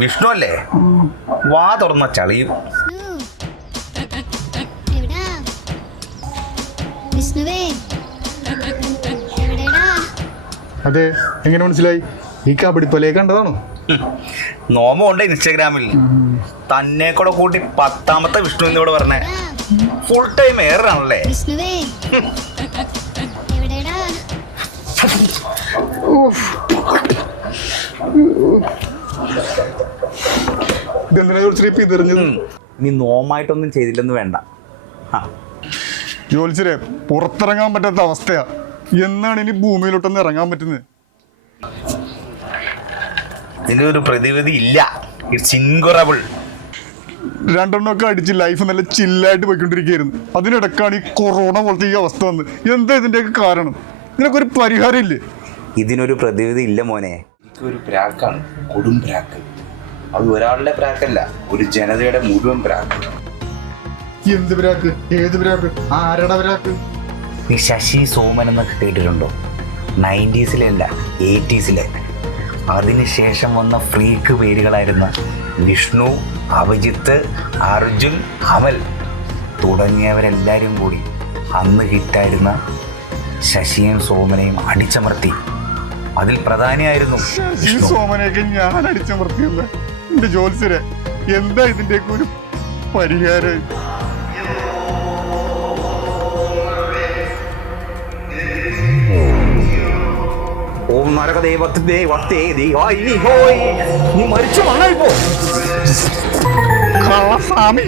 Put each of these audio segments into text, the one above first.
വിഷ്ണു അല്ലേ? വാ തുറന്ന ചളിയും. അതെ, എങ്ങനെ മനസ്സിലായി? ഈ കബഡിപ്പലയെ കണ്ടതാണോ? നോമ ഉണ്ട് ഇൻസ്റ്റാഗ്രാമിൽ. തന്നെ കൂടെ കൂട്ടി 10ാമത്തെ വിഷ്ണു എന്നിവിടെ പറഞ്ഞേ. ഫുൾ ടൈം എയറാണല്ലേ? നീ നോമായിട്ടൊന്നും ചെയ്തില്ലെന്ന് വേണ്ട. ജോലിച്ചരെ പുറത്തിറങ്ങാൻ പറ്റാത്ത അവസ്ഥയാ. എന്നാണ് ഇനി ഭൂമിയിലോട്ടൊന്ന് ഇറങ്ങാൻ പറ്റുന്നത്? ഇതിന്റെ ഒരു പ്രതിവിധി ഇല്ല. ഇറ്റ്സ് ഇൻകുറബിൾ. 2 അടിച്ച് ലൈഫ് നല്ല ചില്ലായിട്ട് പോയിക്കൊണ്ടിരിക്കുകയായിരുന്നു. അതിനിടക്കാണ് ഈ കൊറോണ പോലത്തെ ഈ അവസ്ഥ വന്ന്. എന്താ ഇതിന്റെയൊക്കെ കാരണം? ഇതിനൊക്കെ ഒരു പരിഹാരം ഇല്ലേ? ഇതിനൊരു പ്രതിവിധി ഇല്ല മോനെ. ഇതൊരു പ്രാക്കാണ്, കൊടും പ്രാക്ക്. അത് ഒരാളുടെ പ്രാക്കല്ല, ഒരു ജനതയുടെ മുഴുവൻ പ്രാക്ക്. എന്ത് പ്രാക്ക്? ഏത് പ്രാക്ക്? ആരുടെ പ്രാക്ക്? നീ ശശി സോമൻ എന്നൊക്കെ കേട്ടിട്ടുണ്ടോ? 90s അല്ല 80s. അതിനുശേഷം വന്ന ഫ്രീക്ക് പേരുകളായിരുന്ന വിഷ്ണു, അഭിജിത്ത്, അർജുൻ, അമൽ തുടങ്ങിയവരെല്ലാവരും കൂടി അന്ന് ഹിറ്റായിരുന്ന ശശിയും സോമനെയും അടിച്ചമർത്തി. അതിൽ പ്രധാനിയായിരുന്നു വിഷ്ണു. സോമനെയൊക്കെ ഞാൻ അടിച്ചമർത്തിയല്ല. എന്റെ ജോത്സ്യരെ, എന്താ ഇതിന്റെയൊക്കെ ഒരു പരിഹാരം? ഓം നരക ദൈവത്തെ വത്തേ ദൈവായി ഹോയ്. നീ മരിച്ചു വന്നോ സ്വാമി?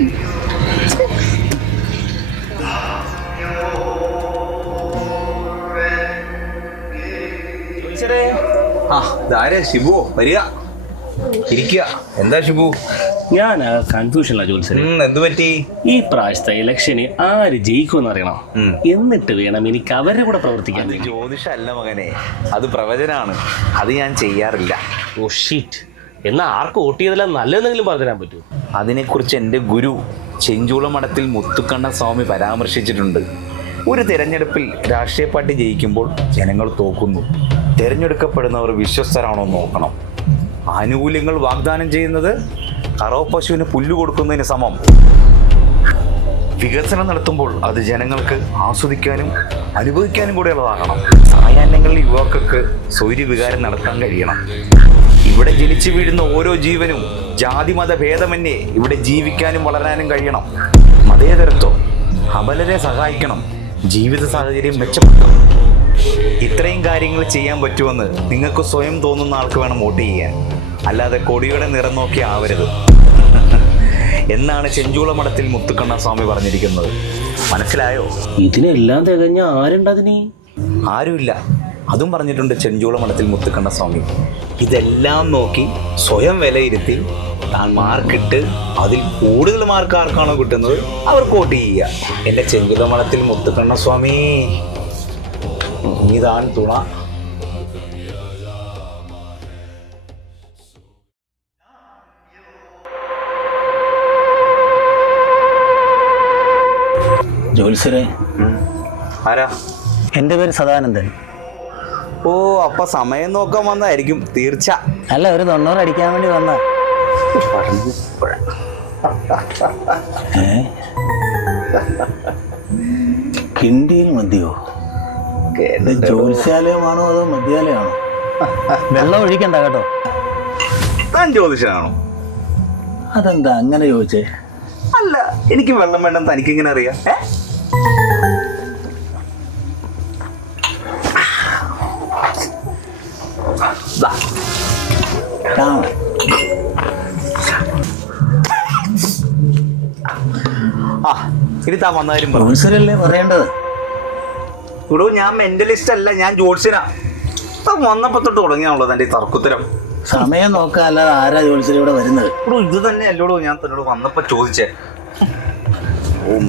ഷിബു വരിക, ഇരിക്കുക. എന്താ ഷിബു? ഞാൻ കൺഫ്യൂഷനിലാ ജോത്സരെ. എന്ത് പറ്റി? ഈ പ്രാവശ്യത്തെ ഇലക്ഷന് ആര് ജയിക്കുമെന്ന് അറിയണം. എന്നിട്ട് വേണം എനിക്ക് അവരുടെ കൂടെ പ്രവർത്തിക്കാൻ. ജ്യോതിഷല്ല മകനെ, അത് പ്രവചനാണ്. അത് ഞാൻ ചെയ്യാറില്ല. ഓ ഷീറ്റ്. എന്നാ ആർക്ക് വോട്ട് ചെയ്തതെല്ലാം നല്ലതെന്നെങ്കിലും പറഞ്ഞു തരാൻ പറ്റൂ? അതിനെക്കുറിച്ച് എൻ്റെ ഗുരു ചെഞ്ചൂളം മഠത്തിൽ മുത്തുക്കണ്ണ സ്വാമി പരാമർശിച്ചിട്ടുണ്ട്. ഒരു തിരഞ്ഞെടുപ്പിൽ രാഷ്ട്രീയ പാർട്ടി ജയിക്കുമ്പോൾ ജനങ്ങൾ തോക്കുന്നു. തിരഞ്ഞെടുക്കപ്പെടുന്നവർ വിശ്വസ്തരാണോ നോക്കണം. ആനുകൂല്യങ്ങൾ വാഗ്ദാനം ചെയ്യുന്നത് കറവ പശുവിന് പുല്ല് കൊടുക്കുന്നതിന് സമം. വികസനം നടത്തുമ്പോൾ അത് ജനങ്ങൾക്ക് ആസ്വദിക്കാനും അനുഭവിക്കാനും കൂടെ ഉള്ളതാകണം. സായാഹ്നങ്ങളിൽ യുവാക്കൾക്ക് സ്വൈര്യവികാരം നടത്താൻ കഴിയണം. ഇവിടെ ജനിച്ചു വീഴുന്ന ഓരോ ജീവനും ജാതിമത ഭേദമന്യേ ഇവിടെ ജീവിക്കാനും വളരാനും കഴിയണം. മതേതരത്വം, അബലരെ സഹായിക്കണം, ജീവിത സാഹചര്യം മെച്ചപ്പെടുത്തണം. ഇത്രയും കാര്യങ്ങൾ ചെയ്യാൻ പറ്റുമെന്ന് നിങ്ങൾക്ക് സ്വയം തോന്നുന്ന ആൾക്ക് വേണം വോട്ട് ചെയ്യാൻ. അല്ലാതെ കൊടിയുടെ നിറം നോക്കി ആവരുത് എന്നാണ് ചെഞ്ചൂള മഠത്തിൽ മുത്തുക്കണ്ണ സ്വാമി പറഞ്ഞിരിക്കുന്നത്. മനസ്സിലായോ? ഇതിനെല്ലാം തികഞ്ഞ ആരുണ്ടതിന്? ആരുമില്ല. അതും പറഞ്ഞിട്ടുണ്ട് ചെഞ്ചൂള മഠത്തിൽ മുത്തുക്കണ്ണ സ്വാമി. ഇതെല്ലാം നോക്കി സ്വയം വിലയിരുത്തി താൻ മാർക്കിട്ട് അതിൽ കൂടുതൽ മാർക്ക് ആർക്കാണോ കിട്ടുന്നത് അവർക്ക് വോട്ട് ചെയ്യുക. എൻ്റെ ചെഞ്ചൂള മഠത്തിൽ മുത്തുക്കണ്ണ സ്വാമി, നീതാൻ തുണ. ജോത്സരെ, ആരാ? എൻ്റെ പേര് സദാനന്ദൻ. ഓ, അപ്പൊ സമയം നോക്കാൻ വന്നായിരിക്കും. തീർച്ച അല്ല, ഒരു 90 അടിക്കാൻ വേണ്ടി വന്ന. കിണ്ടിയിൽ മദ്യോ? ജ്യോത്സ്യാലയമാണോ അതോ മദ്യാലയമാണോ? വെള്ളം ഒഴിക്കണ്ട കേട്ടോ. താൻ ജ്യോതിഷനാണോ? അതെന്താ അങ്ങനെ ചോദിച്ചേ? അല്ല, എനിക്ക് വെള്ളം വേണ്ടെന്ന് തനിക്കിങ്ങനെ അറിയാം? ഇനി താൻ വന്നാലും ജോത്സ്യരല്ലേ പറയേണ്ടത്. ഇവിടെ ഞാൻ മെന്റലിസ്റ്റ് അല്ല, ഞാൻ ജോത്സ്യനാ. താൻ വന്നപ്പോ തൊട്ട് തുടങ്ങിയാണല്ലോ തന്റെ ഈ തർക്കുത്തരം. സമയം നോക്കാല്ലാതെ ആരാ ജോത്സ്യർ ഇവിടെ വരുന്നത്? ഇത് തന്നെ അല്ലോടോ ഞാൻ തന്നോട് വന്നപ്പോ ചോദിച്ചേ. ഓം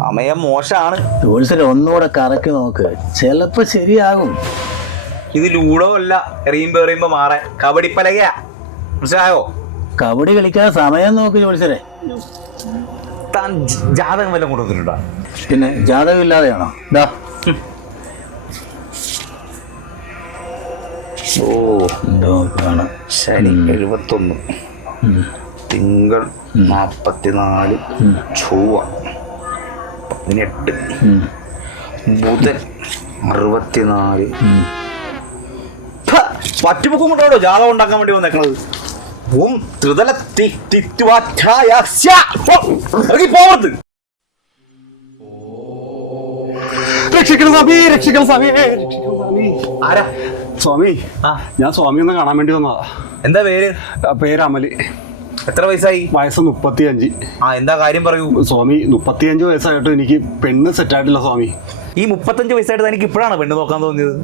സമയം മോശമാണ്. ജോത്സ്യരെ ഒന്നുകൂടെ കറക്കി നോക്ക്, ചിലപ്പോ ശരിയാകും. ഇത് ലൂഡോ അല്ല, എറിയുമ്പോ മാറാൻ കബഡിപ്പലകയാ. മനസ്സിലായോ? കബഡി കളിക്കാൻ സമയം നോക്ക് ജോത്സരെ. താൻ ജാതകം വല്ലതും കൊണ്ടുവന്നിട്ടുണ്ടോ? പിന്നെ ജാതകം ഇല്ലാതെയാണോ? ദാ ഓ എന്തോ കാണാം. ശനി 71, തിങ്കൾ 44, ചൊവ്വ 18, ബുധൻ 64. പറ്റുമുഖം കൊണ്ടോ ജാതകം ഉണ്ടാക്കാൻ വേണ്ടി വന്നേക്കണത്. ഓം ത്രിതല പോവത്. രക്ഷിക്കണം സ്വാമി, രക്ഷിക്കണം സ്വാമി, രക്ഷിക്കണം സ്വാമി. ആരാ? സ്വാമി, ആ ഞാൻ സ്വാമി ഒന്ന് കാണാൻ വേണ്ടി വന്നതാ. എന്താ പേര്? പേര് അമല്. എത്ര വയസ്സായി? വയസ്സ് 35. ആ എന്താ കാര്യം പറയൂ. സ്വാമി, 35 വയസ്സായിട്ട് എനിക്ക് പെണ്ണ് സെറ്റായിട്ടില്ല സ്വാമി. ഈ 35 വയസ്സായിട്ട് എനിക്ക് ഇപ്പോഴാണ് പെണ്ണ് നോക്കാൻ തോന്നിയത്?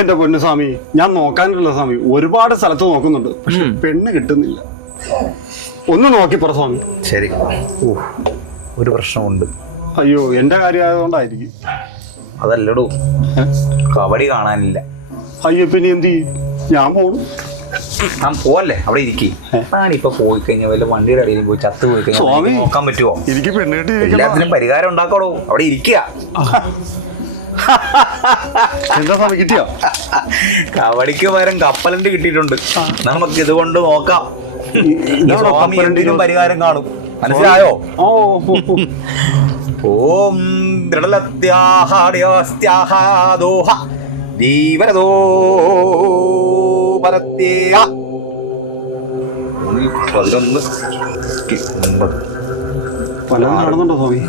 എന്റെ പൊന്നു സ്വാമി, ഞാൻ നോക്കാനില്ല സ്വാമി. ഒരുപാട് സ്ഥലത്ത് നോക്കുന്നുണ്ട്, പക്ഷെ പെണ്ണ് കിട്ടുന്നില്ല. ഒന്ന് നോക്കിപ്പറ സ്വാമി. ശരി. ഓ ഒരു പ്രശ്നമുണ്ട്. അയ്യോ, എന്റെ കാര്യം ആയതുകൊണ്ടായിരിക്കും. അതല്ലടോ, കബഡി കാണാനില്ല. അയ്യോ, പിന്നെ എന്ത് ചെയ്യും? ഞാൻ പോണു. ഞാൻ പോവല്ലേ, അവിടെ ഇരിക്കേ. ഞാനിപ്പോ പോയി കഴിഞ്ഞാൽ വല്ല വണ്ടിയുടെ അടിയിൽ പോയി ചത്ത് പോയി സ്വാമി, കഴിഞ്ഞാൽ നോക്കാൻ പറ്റുമോ? എനിക്ക് പെണ്ണ് കിട്ടി. എല്ലാത്തിനും പരിഹാരം ഉണ്ടാക്കണോ? അവിടെ ഇരിക്കുക. എന്താ സ്വാമി, കിട്ടിയോ? കബഡിക്ക് പകരം കപ്പലണ്ടി കിട്ടിയിട്ടുണ്ട്. നമുക്ക് ഇതുകൊണ്ട് നോക്കാം. സ്വാമി എന്തിനും പരിഹാരം കാണും. മനസ്സിലായോ? ഓം ദൃഢലത്യാഹാദ്യോസ്ത്യാഹാദോഹ ദീവരദോ പരത്യേയ 11 പലതും കാണുന്നുണ്ടോ സ്വാമി?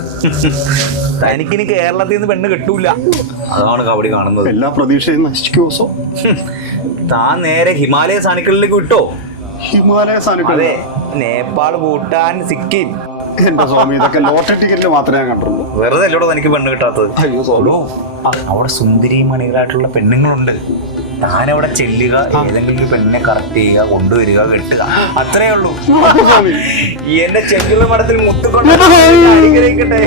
തനിക്കിനി കേരളത്തിൽ നിന്ന് പെണ്ണ് കിട്ടൂല. അതാണ് കബഡി കാണുന്നത്. എല്ലാ പ്രതീക്ഷയും നശിക്കുമോ സോ? താൻ നേരെ ഹിമാലയ സാനുക്കളിലേക്ക് വിട്ടോ. ഹിമാലയ സാനുക്കൾ? അതെ, നേപ്പാൾ, ഭൂട്ടാൻ, സിക്കിം. എന്റെ സ്വാമി, ഇതൊക്കെ ലോട്ടറി ടിക്കറ്റിൽ മാത്രമേ ഞാൻ കണ്ടുള്ളൂ. വെറുതെ അല്ലോടോ തനിക്ക് പെണ്ണ് കിട്ടാത്തത്. അയ്യോ സ്വാമി, അവിടെ സുന്ദരി മണികളായിട്ടുള്ള പെണ്ണുങ്ങളുണ്ട്. താനവിടെ ചെല്ലുക, ഏതെങ്കിലും ഒരു പെണ്ണിനെ കറക്റ്റ് ചെയ്യുക, കൊണ്ടുവരിക, കെട്ടുക, അത്രേ ഉള്ളൂ. എന്റെ ചെങ്കുള്ള മഠത്തിൽ മുത്തുകൊണ്ട് അനുഗ്രഹിക്കട്ടെ.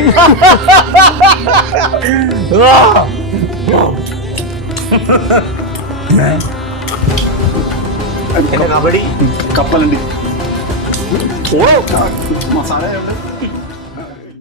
എന്റെ കബഡി കപ്പലണ്ടി. ഓ, മസാല